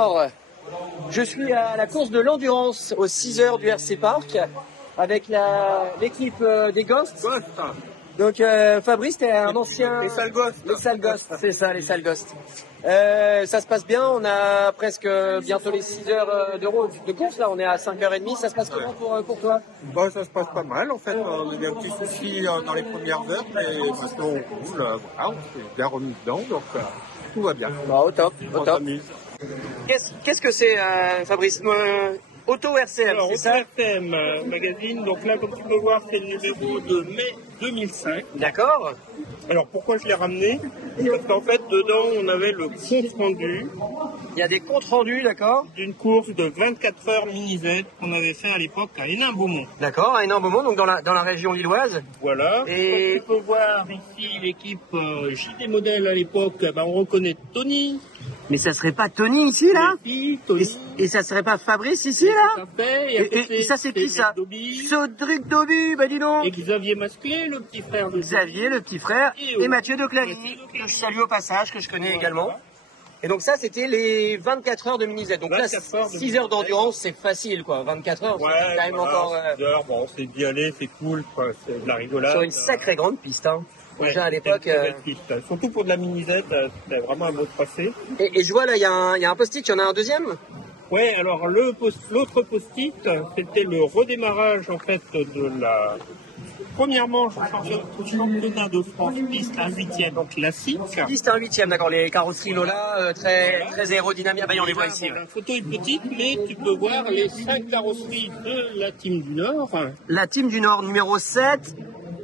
Alors, je suis à la course de l'endurance aux 6 heures du RC Park avec l'équipe des Ghosts. Donc Fabrice, t'es un ancien... Les sales Ghosts. Les sales Ghosts, c'est ça, les sales Ghosts. Ça se passe bien, on a presque bientôt les 6 heures de course, là on est à 5h30, ça se passe comment pour toi? Bon, ça se passe pas mal en fait, on a eu un petit souci dans les premières heures, mais maintenant on roule, voilà, on s'est bien remis dedans, donc tout va bien. Bah, au top, au On top. s'amuse. Qu'est-ce que c'est Fabrice? Auto RCM, Alors, c'est ça? RCM Magazine, donc là, comme tu peux voir, c'est le numéro de mai 2005. D'accord. Alors, pourquoi je l'ai ramené? Parce qu'en fait, dedans, on avait le compte rendu Il y a des comptes rendus, d'accord? d'une course de 24 heures mini-Z qu'on avait fait à l'époque à Hénin-Beaumont. D'accord, à énorme moment, donc dans la région lilloise. Voilà. Et- Comme tu peux voir ici l'équipe JD Modèle à l'époque, on reconnaît Tony. Mais ça serait pas Tony ici, là? Les filles, Tony. Et ça serait pas Fabrice ici, là? Tout à fait. Et à côté, Et ça, c'est qui, ça? Dobby. Cédric Dobu, bah dis donc! Et Xavier Masclé, le petit frère de Xavier, le petit frère, et Mathieu de Clary, Mathieu de Clary. que je salue au passage, que je connais également. Et donc ça, c'était les 24 heures de mini-Z. Donc là, 24 heures de 6 heures d'endurance, c'est facile, quoi. 24 heures, Ouais, c'est quand même voilà, encore 6 heures, bon, c'est d'y aller, c'est cool, quoi, c'est de la rigolade. sur une sacrée grande piste, hein. Ouais, Déjà à c'est l'époque. une belle piste. Surtout pour de la mini-Z, c'était vraiment un beau tracé. Et je vois là, il y a un post-it, il y en a un deuxième? Ouais, alors l'autre post-it, c'était le redémarrage en fait de la première manche au championnat de France piste, un 8e classique. Piste un 8e, d'accord. Les carrosseries Lola, très aérodynamiques. Ah bah, on les voit ici. La photo est petite, mais tu peux voir les 5 carrosseries de la Team du Nord. La team du Nord numéro 7,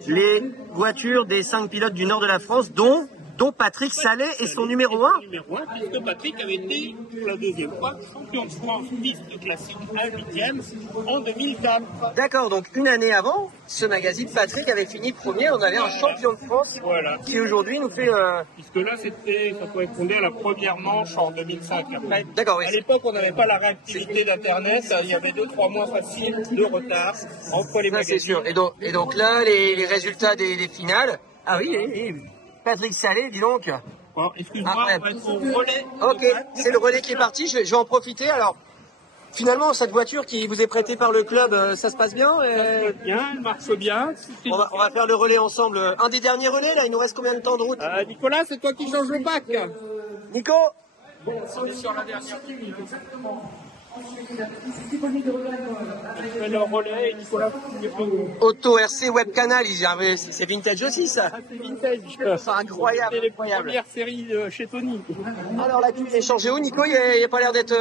les voitures des 5 pilotes du Nord de la France, dont Patrick Sallet est son numéro 1. Numéro 1, puisque Patrick avait été pour la deuxième fois champion de France piste classique à 8e en 2004. D'accord, donc une année avant, ce magazine, Patrick avait fini premier. On avait un champion de France Voilà. qui aujourd'hui nous fait... Puisque là, ça correspondait à la première manche en 2005. Après, D'accord, oui. à l'époque, on n'avait pas la réactivité d'Internet. Il y avait 2-3 mois faciles de retard entre les Ça, c'est magazines. sûr. Et donc là, les résultats des finales... Ah oui, Patrick Sallet, dis donc. Bon, excuse-moi, Ah, on va être au relais. Ok, c'est le relais qui est parti, je vais en profiter. Alors, finalement, cette voiture qui vous est prêtée par le club, ça se passe bien? Bien, elle marche bien. On va faire le relais ensemble. Un des derniers relais, là, il nous reste combien de temps de route? Nicolas, c'est toi qui changes le bac. Nico? On est sur la dernière ligne. Je fais le relais et Nicolas, tu pas où. Auto RC Web Canal, c'est vintage aussi, ça. C'est vintage. C'est incroyable, C'est les incroyable. premières séries chez Tony. Alors, la cuve est changée où, Nico? Il a pas l'air d'être...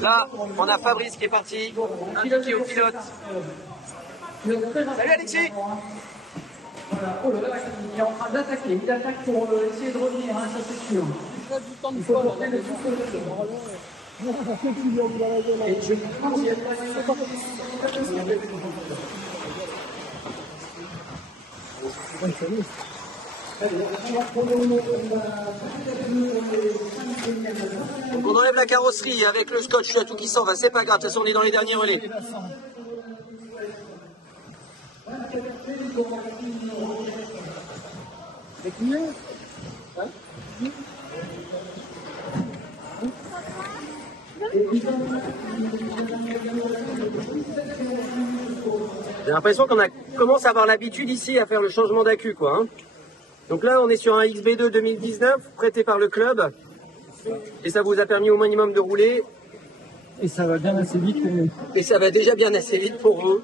Là, on a Fabrice qui est parti, indiqué au pilote. Salut Alexis! Oh là là, il est en train d'attaquer. Il attaque pour essayer de revenir, hein, ça c'est sûr. Il faut porter le souffle. Et je pense qu'il y a Donc on enlève la carrosserie avec le scotch, là, tout qui s'en va, c'est pas grave, de toute façon on est dans les derniers relais. J'ai l'impression qu'on commence à avoir l'habitude ici à faire le changement d'accu, quoi. Hein. Donc là, on est sur un XB2 2019, prêté par le club. Et ça vous a permis au minimum de rouler. Et ça va bien assez vite pour nous. Et ça va déjà bien assez vite pour vous.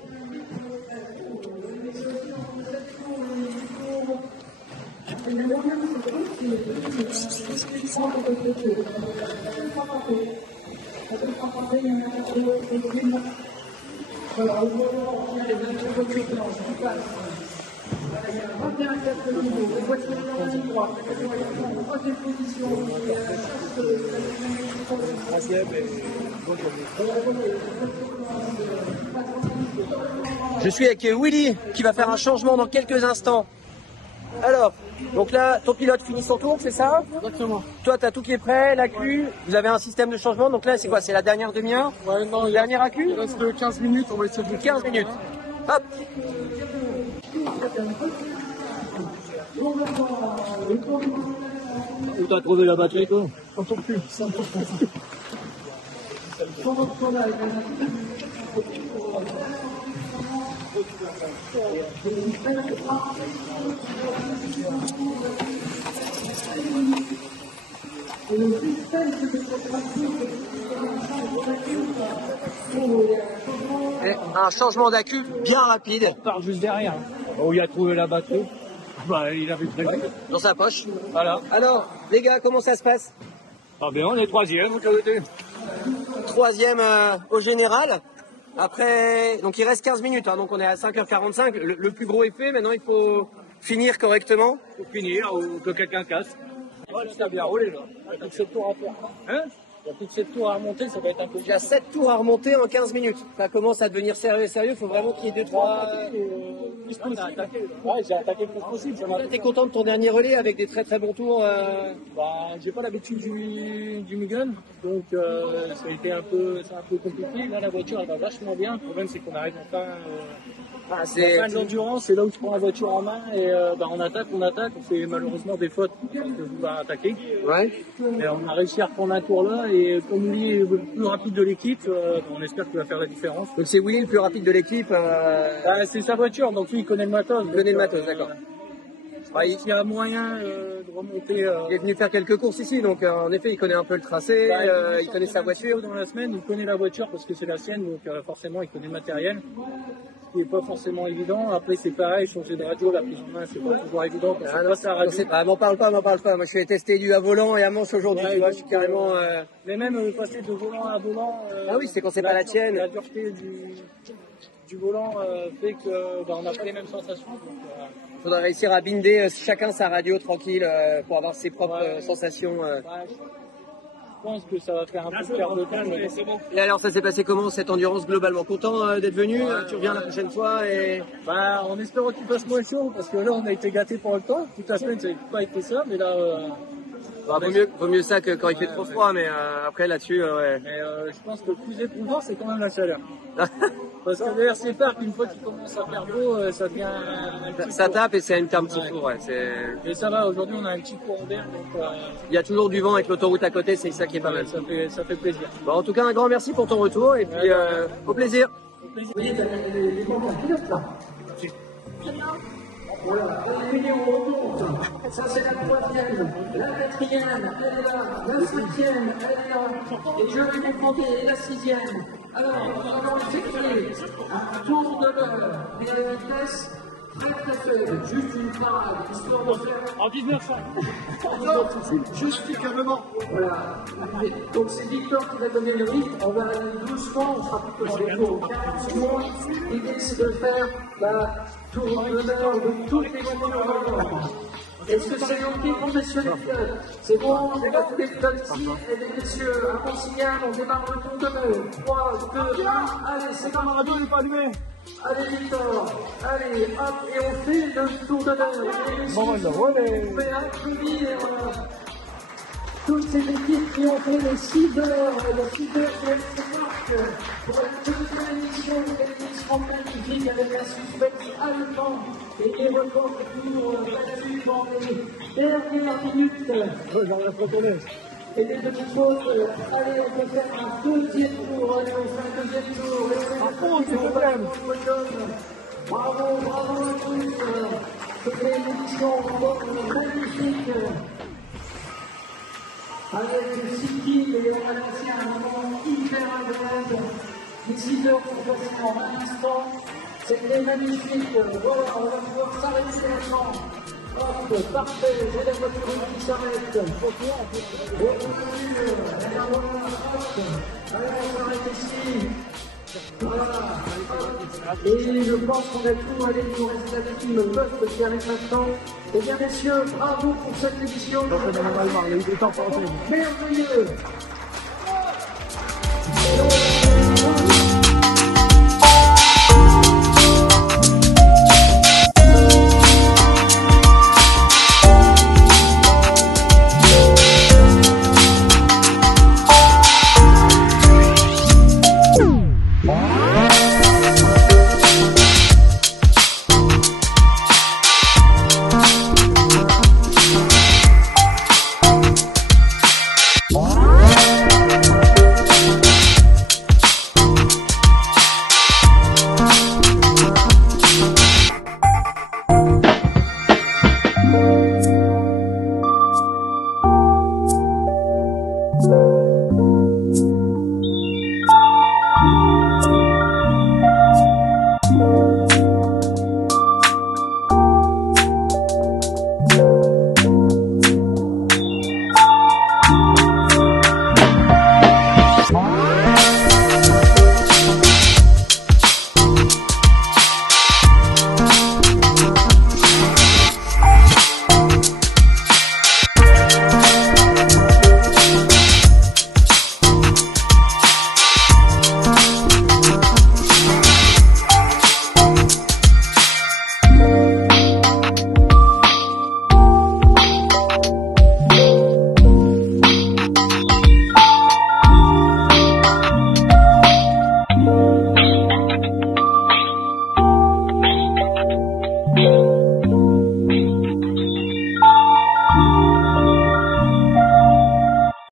Je suis avec Willy qui va faire un changement dans quelques instants. Alors, donc là, ton pilote finit son tour, c'est ça? Exactement. Toi, tu as tout qui est prêt, l'accu, vous avez un système de changement, donc là, c'est quoi? C'est la dernière demi-heure? Ouais, non, Dernière accu? il reste 15 minutes, on va essayer de 15 minutes. Hop. Où t'as trouvé la batterie, toi? T'entends plus. Un changement d'accu bien rapide. On part juste derrière. Où il a trouvé la batterie. Bah, il avait prévu. Dans sa poche. Voilà. Alors, les gars, comment ça se passe? Ah ben, on est troisième. Troisième au général. Après, donc il reste 15 minutes, hein, donc on est à 5h45. Le plus gros est fait, maintenant il faut finir correctement. Pour finir, ou que quelqu'un casse. Ouais, ça a bien roulé là. Il y a plus de 7 tours à faire. Hein? Il y a plus de 7 tours à remonter, ça va être un peu. Il y a 7 tours à remonter en 15 minutes. Ça commence à devenir sérieux, il faut vraiment qu'il y ait 2-3... Ouais, j'ai attaqué le plus possible. T'es content de ton dernier relais avec des très très bons tours Bah, j'ai pas l'habitude du Mugen, donc ça a été un peu compliqué. Là, la voiture elle va vachement bien. Le problème c'est qu'on arrive en fin de l'endurance, c'est là où je prends la voiture en main et on attaque, on fait malheureusement des fautes parce que je vais attaquer. Ouais. Et on a réussi à reprendre un tour là et comme lui est le plus rapide de l'équipe, on espère qu'il va faire la différence. Donc c'est Willy le plus rapide de l'équipe Bah, c'est sa voiture, donc lui il connaît le matos. Il connaît le matos, d'accord. Il y a moyen de remonter. Il est venu faire quelques courses ici, donc en effet il connaît un peu le tracé, il connaît sa voiture. Dans la semaine, il connaît la voiture parce que c'est la sienne, donc forcément il connaît le matériel, ce qui n'est pas forcément évident. Après c'est pareil, changer de radio, la prise en main, c'est pas toujours évident quand c'est pas sa radio. M'en parle pas. Moi je suis testé du à volant et à manche aujourd'hui, tu vois, je suis carrément... Mais même passer de volant à volant... ah oui, c'est quand c'est pas la tienne. La dureté du volant fait que on n'a pas les mêmes sensations. Il faudra réussir à binder chacun sa radio tranquille pour avoir ses propres sensations. Je pense que ça va faire un peu de perte de temps. Et alors ça s'est passé comment cette endurance globalement? Content d'être venu? Tu reviens la prochaine fois et... Bah, en espérant qu'il fasse moins chaud parce que là on a été gâtés pour le temps. Toute la semaine ça n'a pas été ça, mais là... Bah, vaut mieux ça que quand il fait trop froid, mais après là-dessus, ouais. Mais je pense que le plus éprouvant, c'est quand même la chaleur. Parce que derrière ces parcs, une fois qu'il commence à faire beau, ça devient un petit ça tape et c'est un petit tour, ouais. Et ça va, aujourd'hui on a un petit courant d'air, donc... Il y a toujours du vent avec l'autoroute à côté, c'est ça qui est pas mal. Ça fait plaisir. Bon, en tout cas, un grand merci pour ton retour et puis au plaisir. Voilà, et les on remonte. Ça c'est la troisième, la quatrième, elle est là, la cinquième, elle est là, et je vais vous compter, et la sixième. Alors, nous allons effectuer un tour de l'heure et à une vitesse très faible, juste une parade, histoire de faire... En 1900. Juste calmement. Voilà. Donc c'est Victor qui va donner le rythme. On va aller doucement, on sera plutôt sur les tours 40 secondes. L'idée c'est de faire la tour de l'heure de toutes les voitures. Est-ce que c'est OK pour messieurs les pilotes? C'est bon, on a tous les pilotes ici. Et les messieurs, un bon signal, on démarre le tour de l'heure. 3, 2, 1, allez, c'est comme radio n'est pas allumé. Allez Victor, allez, hop, et on fait le tour de l'heure. Bon, on fait applaudir toutes ces équipes qui ont fait les 6 heures, le 6 heures de FC Park pour la deuxième édition de l'émission magnifique avec un suspense allemand et des records toujours battus dans les dernières minutes. Et des petites fautes, allez, on peut faire un deuxième tour, allez, on fait un deuxième tour. Bravo à tous, c'était une édition magnifique. Avec Siki et on a passé un moment hyper agréable. Les 6 heures sont passées en un instant. C'était magnifique. Voilà, on va pouvoir s'arrêter maintenant. Hop, parfait. J'ai la voiture qui s'arrête. Allez, on s'arrête ici. Voilà. Et je pense qu'on a tout allé, il nous reste la team Buff qui arrive maintenant. Eh bien messieurs, bravo pour cette édition. Merveilleux. you.